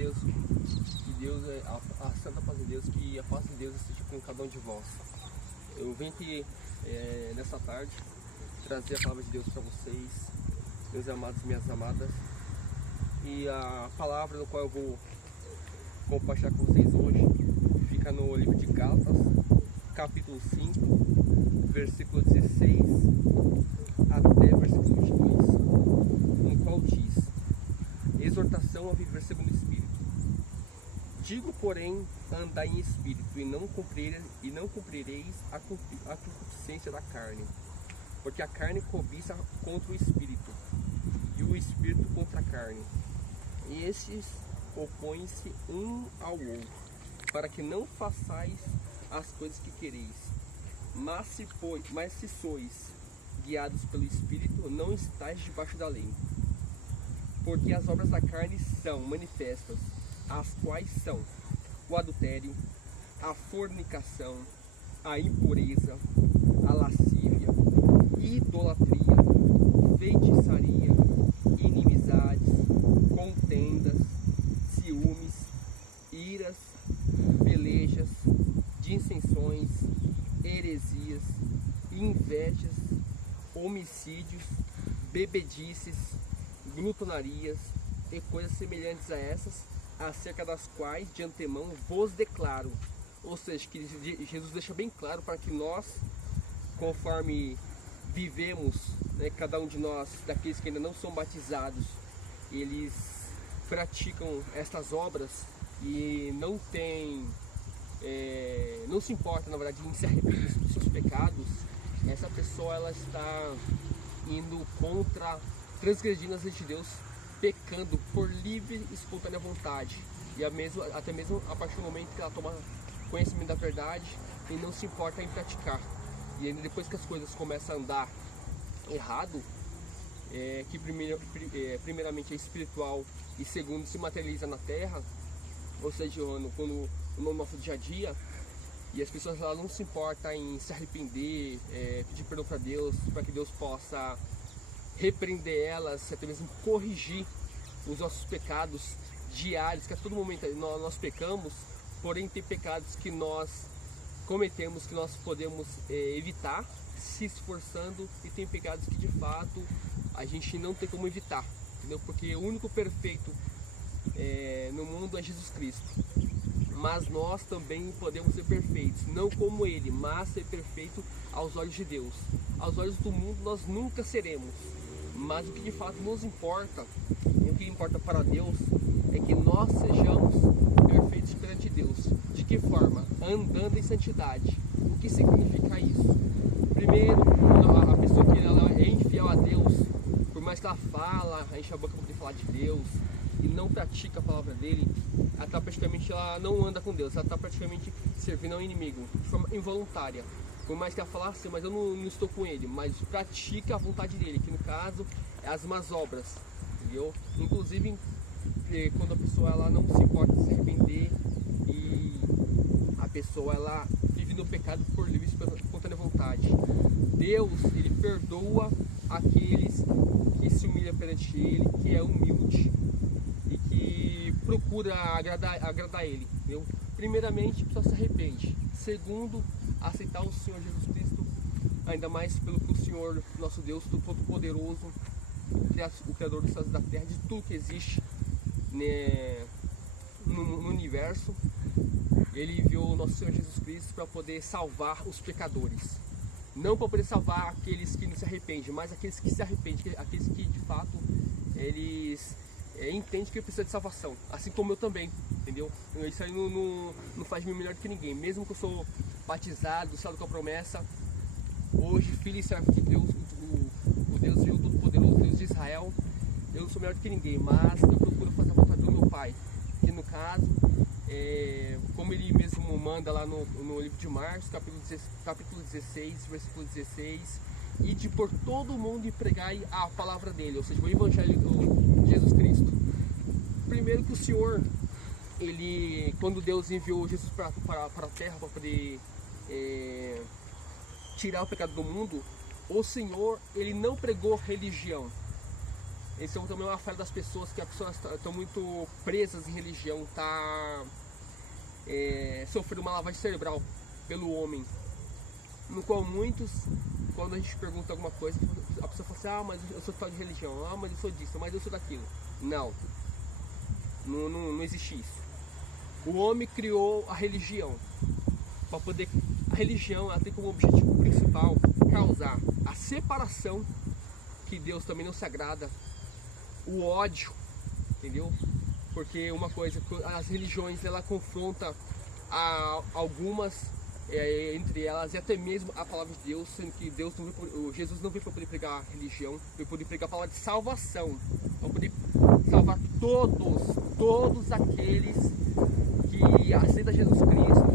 Deus, que Deus é a santa paz de Deus, que a paz de Deus esteja com cada um de vós. Eu venho aqui nessa tarde trazer a palavra de Deus para vocês, meus amados e minhas amadas. E a palavra no qual eu vou compartilhar com vocês hoje fica no livro de Gálatas, capítulo 5, versículo 16 até versículo 22, no qual diz: exortação a viver segundo o Espírito. Digo, porém, andai em Espírito, e não cumprireis a concupiscência da carne, porque a carne cobiça contra o Espírito, e o Espírito contra a carne, e estes opõem-se um ao outro, para que não façais as coisas que quereis. Mas se sois guiados pelo Espírito, não estáis debaixo da lei. Porque as obras da carne são manifestas, as quais são o adultério, a fornicação, a impureza, a lascívia, idolatria, feitiçaria, inimizades, contendas, ciúmes, iras, pelejas, dissensões, heresias, invejas, homicídios, bebedices, glutonarias e coisas semelhantes a essas, acerca das quais de antemão vos declaro. Ou seja, que Jesus deixa bem claro para que nós, conforme vivemos, né, cada um de nós, daqueles que ainda não são batizados, eles praticam estas obras e não tem, não se importa, na verdade, em se arrepender dos seus pecados. Essa pessoa, ela está indo contra, transgredindo as leis de Deus, pecando por livre e espontânea vontade, e até mesmo a partir do momento que ela toma conhecimento da verdade e não se importa em praticar. E ainda depois que as coisas começam a andar errado, que primeiramente é espiritual e segundo se materializa na terra, ou seja, no nosso dia a dia, e as pessoas lá não se importam em se arrepender, pedir perdão para Deus, para que Deus possa repreender elas, até mesmo corrigir os nossos pecados diários, que a todo momento nós pecamos, porém tem pecados que nós cometemos que nós podemos evitar se esforçando, e tem pecados que de fato a gente não tem como evitar, entendeu? Porque o único perfeito no mundo é Jesus Cristo, mas nós também podemos ser perfeitos, não como Ele, mas ser perfeito aos olhos de Deus. Aos olhos do mundo nós nunca seremos, mas o que de fato nos importa, e o que importa para Deus, é que nós sejamos perfeitos perante Deus. De que forma? Andando em santidade. O que significa isso? Primeiro, a pessoa que ela é infiel a Deus, por mais que ela fala, enche a boca para poder falar de Deus e não pratica a palavra dele, ela não anda com Deus, ela está praticamente servindo ao inimigo de forma involuntária. Por mais que ela fale assim, mas eu não estou com ele, mas pratica a vontade dele, que no caso é as más obras, entendeu? Inclusive, quando a pessoa ela não se importa de se arrepender, e a pessoa ela vive no pecado por livre e espontânea vontade, Deus, ele perdoa aqueles que se humilham perante ele, que é humilde e que procura agradar ele, entendeu? Primeiramente, a pessoa se arrepende. Segundo, aceitar o Senhor Jesus Cristo, ainda mais pelo que o Senhor, nosso Deus Todo-Poderoso, o Criador dos céus e da terra, de tudo que existe, né, no universo, ele enviou o nosso Senhor Jesus Cristo para poder salvar os pecadores. Não para poder salvar aqueles que não se arrependem, mas aqueles que se arrependem, aqueles que de fato eles entendem que precisa de salvação, assim como eu também, entendeu? Isso aí não faz de mim melhor do que ninguém, mesmo que eu sou batizado, salvo com a promessa, hoje filho e servo de Deus, o Deus vivo Todo-Poderoso, Deus de Israel. Eu não sou melhor do que ninguém, mas eu procuro fazer a vontade do meu Pai, que no caso, como ele mesmo manda lá no livro de Marcos, capítulo 16, versículo 16, e de por todo mundo e pregai a palavra dele, ou seja, o evangelho de Jesus Cristo. Primeiro que o Senhor, quando Deus enviou Jesus para a terra para poder tirar o pecado do mundo, o Senhor, ele não pregou religião. Esse é também uma falha das pessoas, que as pessoas estão muito presas em religião, tá sofrendo uma lavagem cerebral pelo homem, no qual muitos, quando a gente pergunta alguma coisa, a pessoa fala assim, ah, mas eu sou tal de religião, ah, mas eu sou disso, mas eu sou daquilo. Não existe isso. O homem criou a religião para poder, a religião ela tem como objetivo principal causar a separação, que Deus também não se agrada, o ódio, entendeu? Porque uma coisa, as religiões ela confronta algumas entre elas e até mesmo a palavra de Deus, sendo que Jesus não veio para poder pregar religião, veio para poder pregar a palavra de salvação, para poder salvar todos aqueles que aceitam Jesus Cristo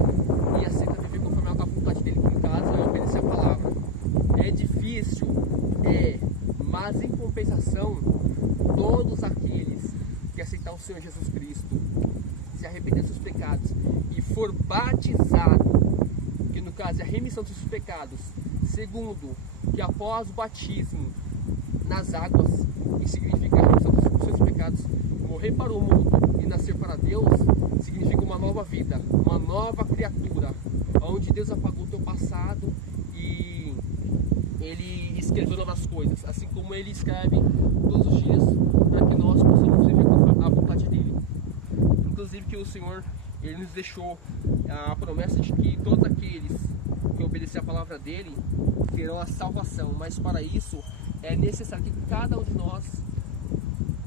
e aceitam viver conforme a vontade dele, que no caso é obedecer a palavra. É difícil, mas em compensação, todos aqueles que aceitar o Senhor Jesus Cristo, se arrepender dos seus pecados e for batizado, que no caso é a remissão dos seus pecados, segundo, que após o batismo nas águas, que significa a remissão dos seus pecados, morrer para o mundo e nascer para Deus, significa uma nova vida, uma nova criatura, onde Deus apagou o teu passado e Ele escreveu novas coisas, assim como Ele escreve todos os dias para que nós possamos viver com a vontade dEle. Inclusive que o Senhor, Ele nos deixou a promessa de que todos aqueles que obedecer a palavra dEle terão a salvação, mas para isso é necessário que cada um de nós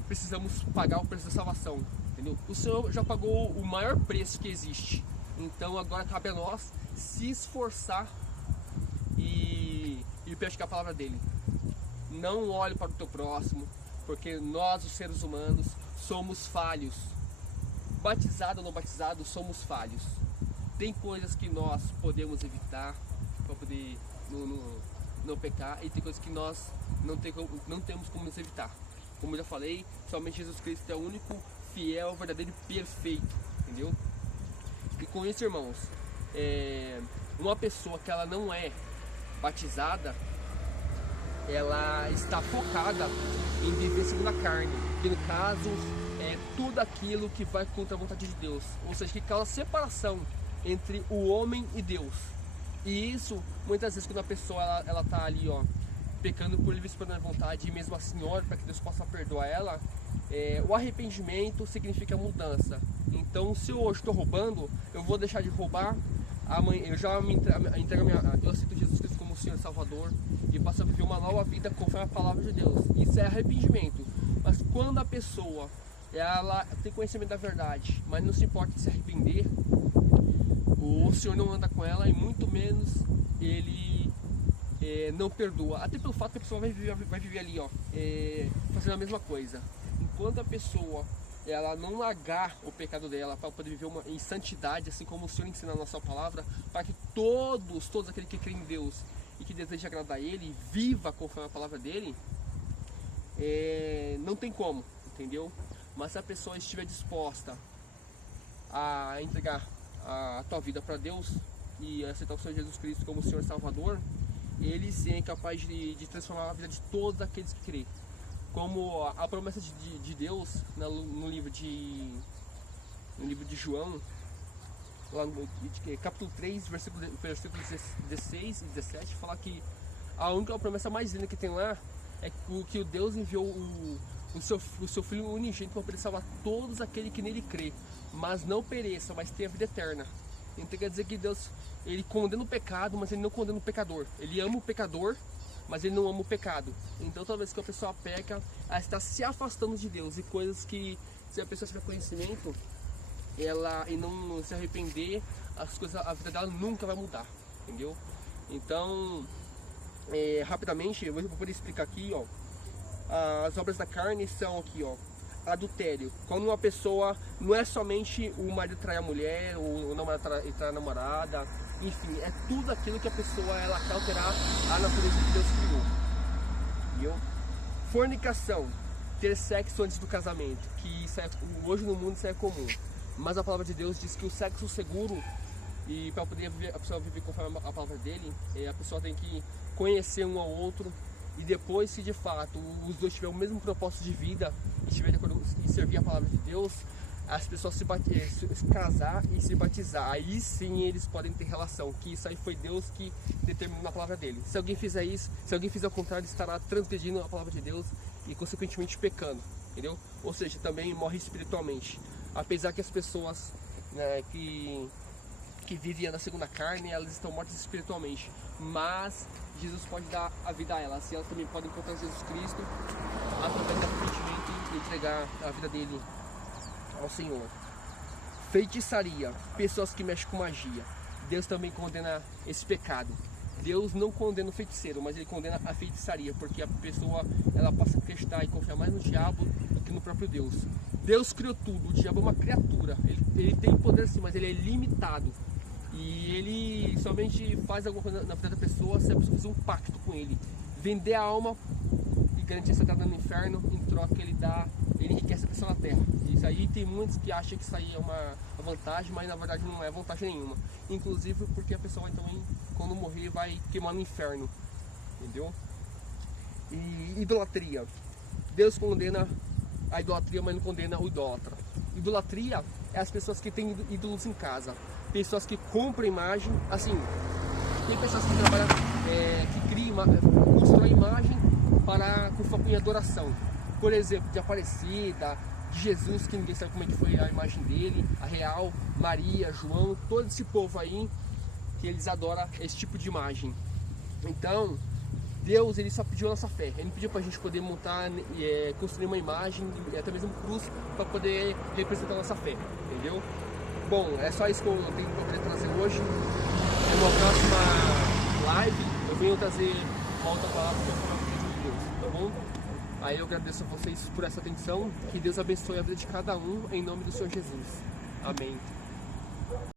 precisamos pagar o preço da salvação, entendeu? O Senhor já pagou o maior preço que existe, então agora cabe a nós se esforçar e praticar a palavra dele. Não olhe para o teu próximo, porque nós, os seres humanos, somos falhos. Batizado ou não batizado, somos falhos. Tem coisas que nós podemos evitar para poder não pecar, e tem coisas que nós não temos como nos evitar. Como eu já falei, somente Jesus Cristo é o único fiel, verdadeiro e perfeito, entendeu? E com isso, irmãos, uma pessoa que ela não é batizada, ela está focada em viver segundo a carne, que no caso é tudo aquilo que vai contra a vontade de Deus, ou seja, que causa separação entre o homem e Deus. E isso, muitas vezes, quando a pessoa ela tá ali, ó, pecando por livre e espontânea vontade, e mesmo assim ora para que Deus possa perdoar ela, o arrependimento significa mudança. Então, se eu hoje estou roubando, eu vou deixar de roubar. Amanhã eu já eu aceito Jesus Cristo como Senhor e Salvador e passo a viver uma nova vida conforme a palavra de Deus. Isso é arrependimento. Mas quando a pessoa ela tem conhecimento da verdade, mas não se importa de se arrepender, o Senhor não anda com ela, e muito menos Ele não perdoa. Até pelo fato que a pessoa vai viver ali, ó, fazendo a mesma coisa. Enquanto a pessoa ela não largar o pecado dela para poder viver em santidade, assim como o Senhor ensina na nossa palavra, para que todos aqueles que creem em Deus e que desejam agradar a Ele, viva conforme a palavra dele, não tem como, entendeu? Mas se a pessoa estiver disposta a entregar a tua vida para Deus e aceitar o Senhor Jesus Cristo como Senhor e Salvador, Ele sim é capaz de transformar a vida de todos aqueles que creem. Como a promessa de Deus no livro de João, lá no capítulo 3, versículos 16 e 17, fala que a única promessa mais linda que tem lá é que o Deus enviou o seu Filho unigênito para poder salvar todos aqueles que nele crê, mas não pereça, mas tenha vida eterna. Então quer dizer que Deus, Ele condena o pecado, mas Ele não condena o pecador. Ele ama o pecador, mas Ele não ama o pecado. Então toda vez que a pessoa peca, ela está se afastando de Deus, e coisas que, se a pessoa tiver conhecimento e não se arrepender, a vida dela nunca vai mudar, entendeu? Então, rapidamente, eu vou poder explicar aqui, ó. As obras da carne são aqui, ó: adultério, quando uma pessoa, não é somente o marido trair a mulher, ou o namorado trair a namorada, enfim, é tudo aquilo que a pessoa ela quer alterar a natureza que Deus criou, entendeu? Fornicação, ter sexo antes do casamento, que isso hoje no mundo isso é comum, mas a palavra de Deus diz que o sexo seguro, e para poder a pessoa viver conforme a palavra dele, a pessoa tem que conhecer um ao outro e depois, se de fato os dois tiverem o mesmo propósito de vida e estiverem de acordo em servir a palavra de Deus, as pessoas se casar e se batizar, aí sim eles podem ter relação, que isso aí foi Deus que determinou na palavra dele. Se alguém fizer isso, se alguém fizer o contrário, estará transgredindo a palavra de Deus e consequentemente pecando, entendeu? Ou seja, também morre espiritualmente. Apesar que as pessoas, né, que vivem na segunda carne, elas estão mortas espiritualmente, mas Jesus pode dar a vida a elas, e elas também podem encontrar Jesus Cristo através do arrependimento e entregar a vida dele ao Senhor. Feitiçaria, pessoas que mexem com magia. Deus também condena esse pecado. Deus não condena o feiticeiro, mas ele condena a feitiçaria, porque a pessoa ela passa a acreditar e confiar mais no diabo do que no próprio Deus. Deus criou tudo, o diabo é uma criatura, ele tem poder sim, mas ele é limitado. E ele somente faz alguma coisa na vida da pessoa se a pessoa fizer um pacto com ele. Vender a alma e garantir essa entrada no inferno, em troca ele enriquece a pessoa na terra. Isso aí tem muitos que acham que isso aí é uma vantagem, mas na verdade não é vantagem nenhuma. Inclusive porque a pessoa também, quando morrer, vai queimar no inferno. Entendeu? E idolatria. Deus condena a idolatria, mas não condena o idólatra. Idolatria é as pessoas que têm ídolos em casa. Pessoas que compram imagem, assim, tem pessoas que trabalham, que criam, constroem imagem com foco em adoração. Por exemplo, de Aparecida, de Jesus, que ninguém sabe como é que foi a imagem dele, a real, Maria, João, todo esse povo aí, que eles adoram esse tipo de imagem. Então, Deus ele só pediu a nossa fé, ele não pediu para a gente poder montar, construir uma imagem, até mesmo cruz, para poder representar a nossa fé, entendeu? Bom, é só isso que eu tenho para poder trazer hoje. Na próxima live eu venho trazer uma outra palavra que é a palavra de Deus, tá bom? Aí eu agradeço a vocês por essa atenção, que Deus abençoe a vida de cada um, em nome do Senhor Jesus. Amém.